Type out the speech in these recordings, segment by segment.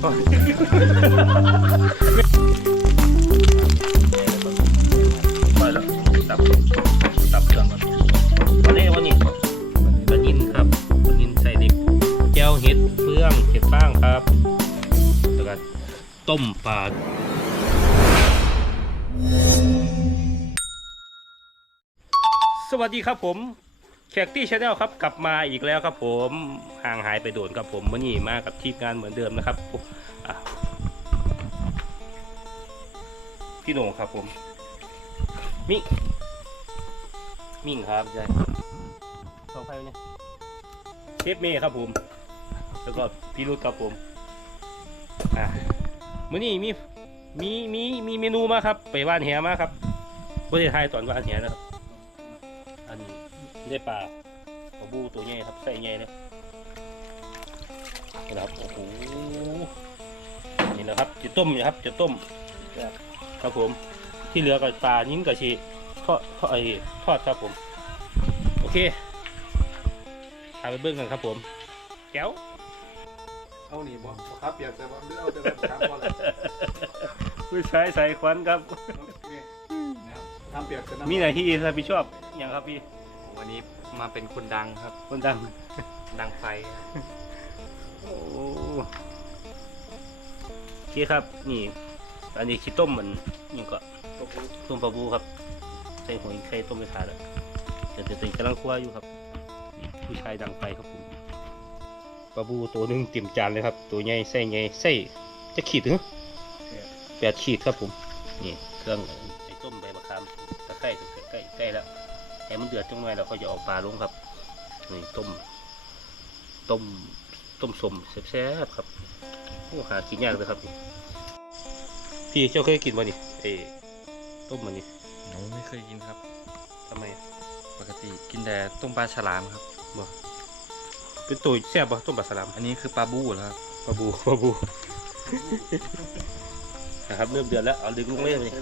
ไปแล้วตับตับเครื่องก่อนวันนี้วันนี้ปลานินครับปลานินใส่ดิบแก้วเห็ดเฟืองเห็ดฟางครับแล้วก็ต้มปลาสวัสดีครับผม แขกตี้ชาแนลครับกลับมาอีกแล้วครับผมห่างหายไปโดนครับผมวันนี้มากับทีมงานเหมือนเดิมนะครับพี่โหน่งครับผมมิงมิ่งครับใช่เข้าไปเนี่ยเชฟเมย์ครับผม แล้วก็พี่รุดครับผมอะมื้อนี้มีมีมีมีเมนูมาครับ ไปว่านแหมาครับประเทศไทยตอนว่านแหนะครับ ได้ปลาปลาบูตัวใหญ่ครับใส่ใหญ่เลยนะครับโอ้โหนี่นะครับจะต้มนะครับจะต้มครับผม ที่เหลือกับปลานิ้นกับชีทอดทอดไอ้ทอดครับผม โอเคพาไปเบิ้งกันครับผมแก้วเอาหนีบ่ครับเปรียบแต่ว่าไม่เอาแต่แบบครับพอแล้วผู้ชายใส่ควันครับนี่ทำเปรียบแต่น้ำมีหน้าที่รับผิดชอบอย่างครับพี่ วันนี้มาเป็นคนดังครับ คนดัง ดังไฟครับโอ้โอเคครับ นี่ อันนี้ขี้ต้มมันนี่ก็ต้มปลาบูครับ ใส่หัวไข่ต้มไปทานแล้วเดี๋ยวตื่นกำลังคั่วอยู่ครับนี่ผู้ชายดังไฟครับผมปลาบูตัวหนึ่งเต็มจานเลยครับ ตัวใหญ่ไส้ใหญ่ไส้จะขีดถึงแปดขีดครับผม นี่เครื่อง เดือดจังหน่อยแล้วก็จะเออกปลาลงครับนี่ต้ม ต้ม ต้มสมแซ่บๆครับโอ้หากินยากเลยครับนี่พี่เจ้าเคยกินบ่นี่เอ้ต้มมันนี่หนูไม่เคยกินครับทำไมปกติกินแต่ต้มปลาฉลามครับเป็นตัวแซ่บบ่ต้มปลาสลัมอันนี้คือปลาบูเหรอครับปลาบูปลาบูนะครับเริ่มเดือดแล้วเอาดึงลงเลยนี่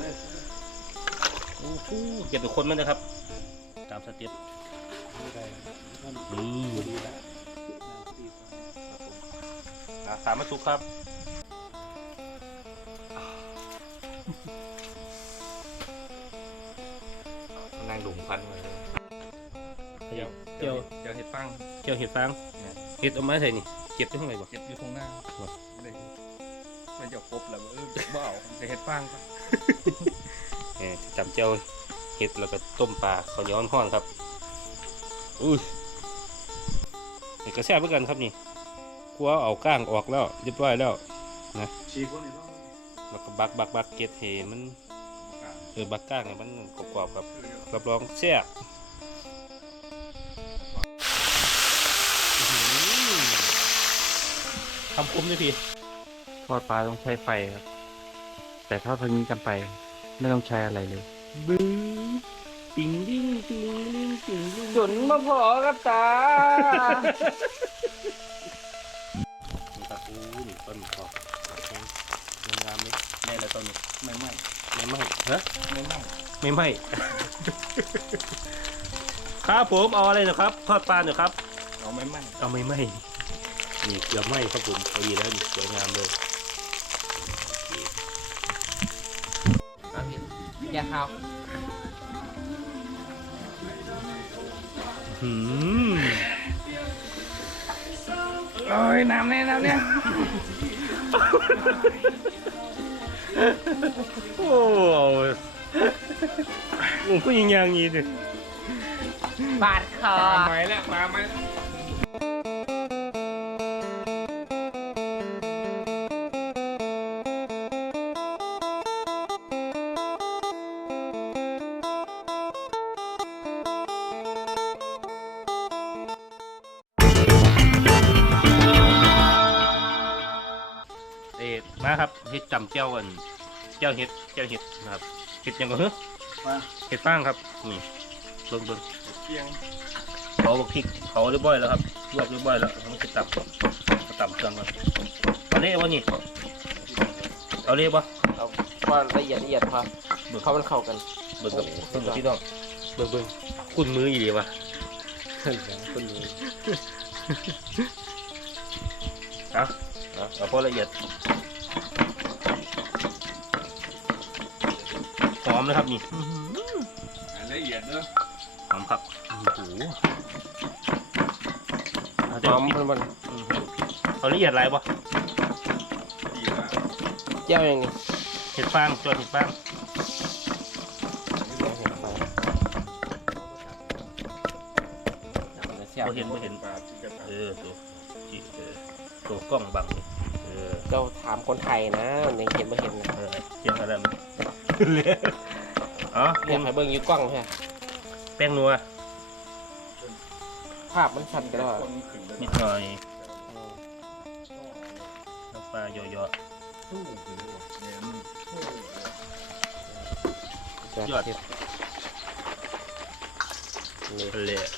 โอ้โหเก็บเป็นคนมันนะครับตามสเต็ปนี่อะสามมาสุกครับนางดุงพันเลยเกี่ยวเกี่ยวเดี๋ยวเห็ดปังเกี่ยวเห็ดฟางเห็ดเอาไม้ใส่นี่เก็บได้เท่าไหร่บ่เก็บอยู่ตรงหน้าว่ะเลยไม่จะครบแล้วเออบ่เอาแต่เห็ดปังครับเออจำเจียว เห็ดแล้วก็ต้มปลาข้าวเหนียวห้อนๆครับอุ้ยเห็ดกระแซ่บเหมือนกันครับนี่กลัวเอาก้างออกแล้วเรียบร้อยแล้วฉีกคนนี้ต้องแล้วก็บักบักบักเก็ดเห็มันเออบักก้างเนี่ยมันกรอบๆครับรับรองแซ่บอื้อหือทำคุ้มด้วยพี่ทอดปลาต้องใช้ไฟครับ แต่ทอดพนี้กันไป ไม่ต้องใช้อะไรเลยบึ้ง ปิงดิงปิงดิงปิงดิ้งจนมาพอกับตาตาคูนี่ต้นหมอกงามเลยแม่ล้วต้นนี้ไม่ไม่ไม่ไหมฮะไม่ไม่ไม่ไหมครับผมเอาอะไรนะครับ ทอดปลาหน่อยครับ เอาไม่ไม่เอาไม่ไหมนี่เกือบไหมครับผมพอดีแล้วสวยงามเลยอย่าครับ โอ้ยน้ำเนี่ยน้ำเนี่ยโอ้ผมก็ยิงยางงี้ดิบาดคอปลาไหมแล้วปลาไหม เฮ็ดจำเจ้ากันเจ้าเฮ็ดเจ้าเฮ็ดนะครับเฮ็ดหยังก็เฮ้ยมาเฮ็ดฟางครับนี่เบิ่งเบิ่งเกียงเขาบักพริกเขาเรียบร้อยแล้วครับลวกเรียบร้อยแล้วมันจะตับก็ตับเครื่องก่อนเอาเละวะนี่เอาเละปะเอาว่าละเอียดละเอียดพอเบิ่งเขามันเข้ากันเบิ่งกับเบิ่งกับพี่น้องเบิ่งเบิ่งคุณมืออีหลีวะคุณมือเอาเอาเอาพอละเอียด อมนะครับนี่อันละเอียดเนอะหอมผักโอ้โหเอาหเดี๋ยวอมพริกมันมันอืมเอาละเอียดไรปะดีนะเจียวอย่างนี้เห็ดฟางจอดเห็ดฟางบ่เห็นบ่เห็นปลาที่กระเออตัวจิเออตัวกล้องบังเลยเออ เราถามคนไทยนะในเห็นไม่เห็นนะเออเจียงอะไรมัน อ๋ออยากให้เบิ่งอยูกล้องใช่ไหมแป้งนัวภาพมันชัดกันแล้วอะคนขึ้นแล้วนิดหน่อยน้ำปลาเยอะสู้คือเนี่ยมันสู้เลยยอดนี่ๆเละ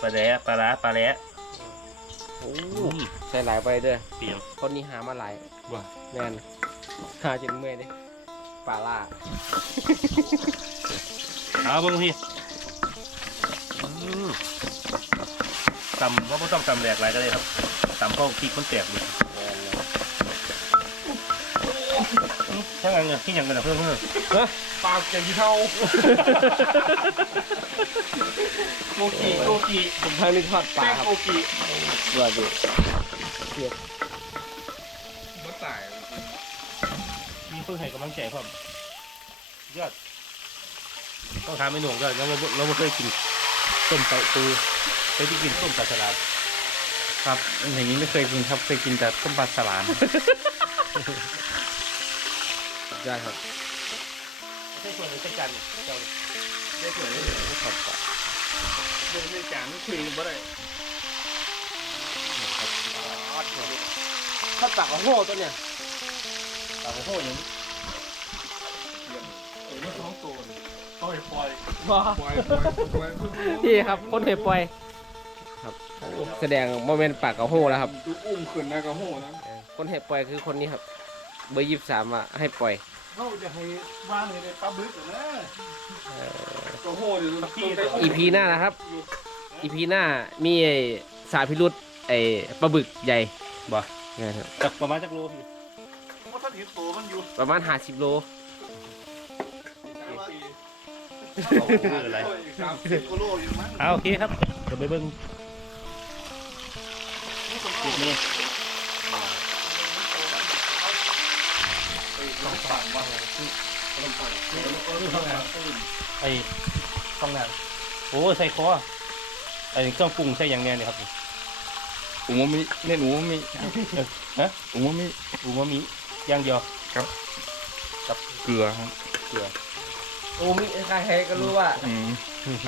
ปลาแร้ปลาร้าปลาแร้โอ้อุ้ยใส่หลายไปเด้อเปรียงคนนี้หามาหลายว่าแน่นหาจนเมื่อยเด้ ปลาล่าเอาเบิ่งพี่อืมตำว่าไม่ต้องตำแหลกอะไรก็ได้ครับตำเข้าพริกมันแตกเลยแน่นเลยถ้างั้นเนี่ยที่ยังกันนะเพิ่มเพิ่มปากอย่างที่เท่าโกกิโกกิผมทางนี้ทอดปลาแป้งครับโกกิสวัสดี พิ่งให้กำลังใจครับยอดต้องทำให้หนุ่มก็เราไม่เราไม่เคยกินต้มเต่าปูเคยที่กินต้มปลาฉลามครับอย่างนี้ไม่เคยกินครับเคยกินแต่ต้มปลาสลานได้ครับใช่ส่วนหรือใช่กันเจ้าได้สวยเลยทอดปลาเดินในจานคุยกันบ่ได้ทอดปลาของโง่ตัวเนี่ยปลาโคอย่างนี้ ต้องให้ปล่อยว้าปล่อยปล่อยปล่อยพี่ครับคนเทปล่อยครับแสดงโมเมนต์ปากกับโหแล้วครับดูอุ้มขึ้นนะกระโหนะคนเทปล่อยคือคนนี้ครับ เบอร์ยี่สิบสามอะให้ปล่อยเขาจะให้วางเลยในปลาบึกนะกระโหเดี๋ยวต้องได้อีพีหน้านะครับอีพีหน้ามีไอ้สาพิรุษไอ้ปลาบึกใหญ่บ่ไงครับจักประมาณจักโลพี่ว่าถ้าเห็นโตมันอยู่ประมาณห้าสิบโล อะไรสามสิบกิโลอยู่มั้งเอาโอเคครับเดี๋ยวไปเบิ้งคลิปนี้ต้องปั่นว่าไอ้ต้องน้ำโอ้ใส่คอไอ้เครื่องปรุงใส่อย่างเนี้ยเนี่ยครับอูมามิเน้นอูมามิฮะอูมามิอูมามิอย่างเดียวเกลือครับ โอ้มีใครใครก็รู้ว่าอืม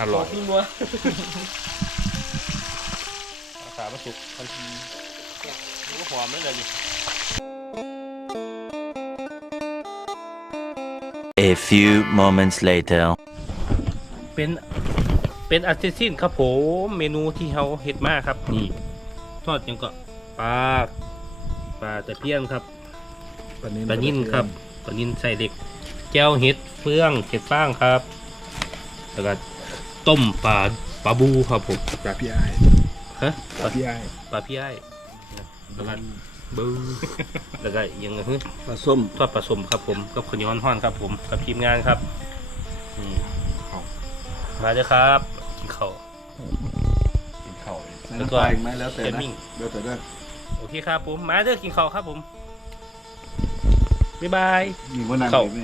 อร่อยพี่มัวสามาสุกมันมันก็หอมเลยเลยนี่ A few moments later. เป็น เป็นอาเซซินครับผมเมนูที่เขาเฮ็ดมาครับ นี่ ทอดยังก็ปลาปลาตะเพียนครับปลานิ่นครับปลานิ่นใส่เด็ก แก้วเห็ดเฟืองเห็ดฟางครับ แล้วก็ต้มปลาปลาบูครับผมปลาพี่ไอ้ฮะปลาพี่ไอ้ปลาพี่ไอ้แล้วก็บูแล้วก็ยังไงฮึปลาส้มทอดผสมครับผมกับขาวเหนียวฮ้อนๆครับผมกับทีมงานครับอืมมาเลยครับกินข้าวกินข้าวแล้วก็น้ำปลาอีกไหมแล้วแต่เกมนะมิ่งแล้วแต่เด้อโอเคครับผมมาเด้อกินข้าวครับผมบ๊ายบายมีว่านางเข้าอีกไหม